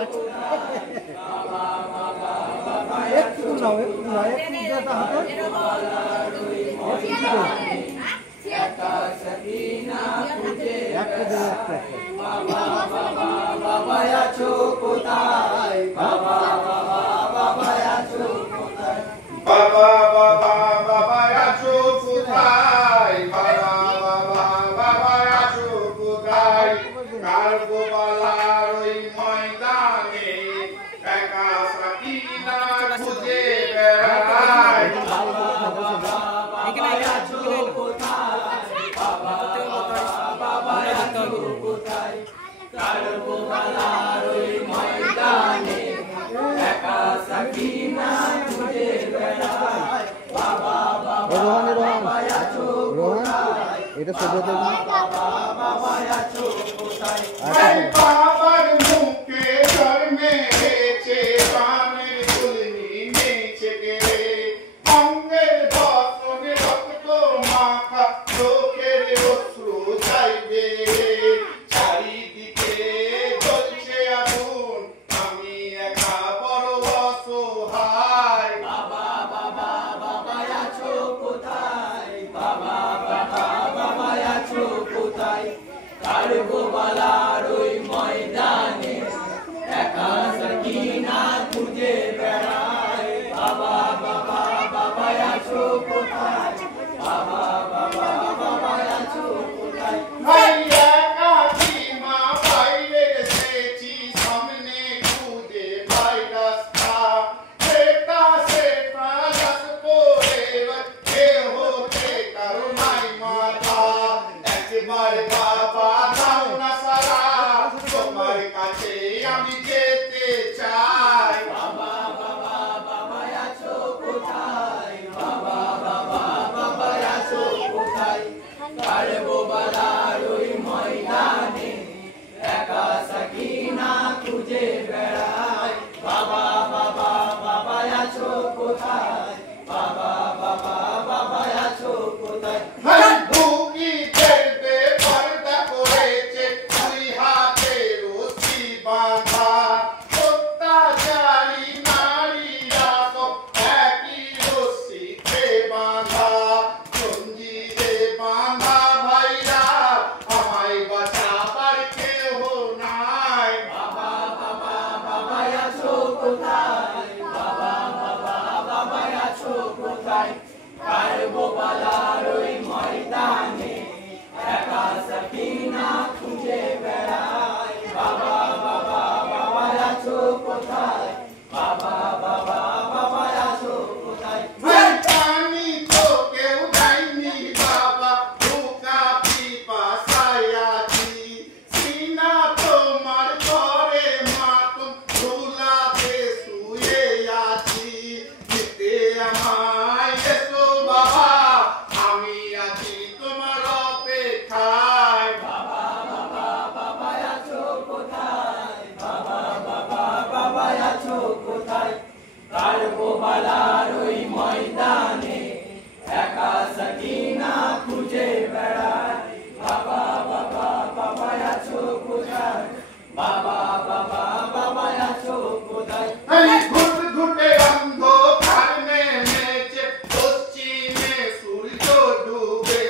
একটু নাও একটু নাও একটু দেটা হাতে একটা বাবা আছো কোথায় বাবা বাবা আছো কোথায় বাবা বাবা বাবা আছো কোথায় বাবা বাবা বাবা আছো কোথায় কার গোপালার ওই ময়দানে একা সাকিনা খুঁজে বেড়ায় বাবা বাবা বাবা আছো কোথায় বাবা বাবা আছো কোথায় কার গোপালার ওই ময়দানে একা সাকিনা খুঁজে বেড়ায় বাবা বাবা আছো কোথায় এটা সবুজ বাবা বাবা আছো কোথায় এই বাবার মুখে ধর্মে হেছে বানের কুলনি নেচে গেলে অঙ্গের বসনে রক্ত মাখা চোখের অশ্রু যাইবে চারিদিকে জ্বলছে আগুন আমি একা বড় অসহায় বাবা বাবা বাবা আছো কোথায় বাবা বাবা বাবা আছো কোথায় কার গোপালার ওই ময়দানে একা সাকিনা খুঁজে বেড়ায় বাবা বাবা বাবা আছো কোথায় বাবা বাবা বাবা আছো কোথায় মা বাইরে এসেছি সামনে খুঁজে পাই রাস্তা সেটা লাশ পড়ে হতে কারো নাই মাথা একবার বাবা দাও না সারা তোমার কাছে আমি যেতে চাই বাবা বাবা বাবা আছো কোথায় বাবা বাবা বাবা আছো কোথায় কার গোপালার ওই ময়দানে একা সাকিনা খুঁজে বেড়ায় বাবা বাবা বাবা আছো কোথায় বাবা বাবা বাবা আছো কোথায় ভুকি ফেলবে পর্দা করেছে দুই হাতে রশি বাঁধা অত্যাচারী নারীরা সব একই রশিতে বাঁধা জঞ্জিরে বাঁধা ভাইরা আমায় বাঁচাবার কেহ নাই বাবা বাবা বাবা আছো কোথায় বাবা বাবা বাবা আছো কোথায় কার গোপালার ওই ময়দানে একা সাকিনা খুঁজে বেড়ায় বাবা বাবা বাবা আছো কোথায় বাবা বাবা বাবা আছো কোথায় পানি তো কেউ দেয়নি বাবা ভুকা পিপাসায় আছি সিনা তোমার ঘরে মাতুম ধুলাতে শুয়ে আছি যেতে আমায় এসো বাবা আমি আছি তোমার অপেক্ষায় বাবা বাবা বাবা আছো কোথায় বাবা বাবা বাবা আছো কোথায় কার গোপালার ওই ময়দানে একা সাকিনা খুঁজে বেড়ায় বাবা বাবা বাবা আছো কোথায় বাবা বাবা বাবা আছো কোথায় ঘুট ঘুটে অন্ধকার নেমেছে পশ্চিমে সূর্য ডুবে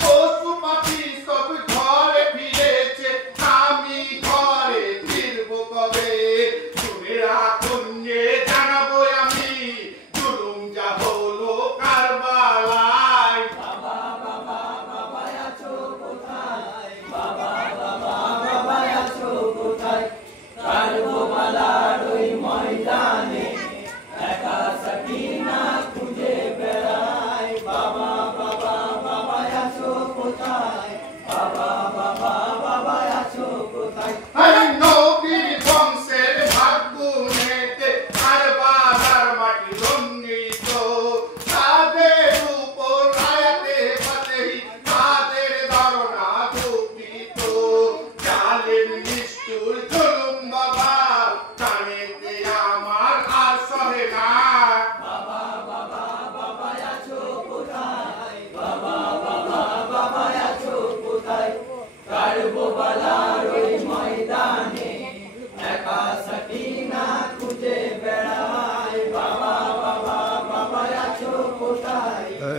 পশু পাখি সব ঘরে ফিরেছে আমি ঘরে ফিরবো কবে শুনে রাখুন যে জানাবো আমি জুলুম যা হলো কারবালায় বাবা বাবা বাবা আছো কোথায় বাবা বাবা বাবা আছো কোথায় কার গোপালার ওই ময়দানে একা সাকিনা খুঁজে বেড়ায় বাবা বাবা বাবা আছো কোথায় বাবা বাবা বাবা আছো কোথায় নবীর বংশের ভাগ্য নেতে কারবালার মাটি রঞ্জিত তাদের উপর আয়াতে ফাতেহি তাদের ধারণা দুঃখিত জালেম নিষ্ঠুর জুলুম বাবা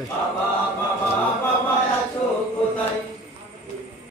হয়।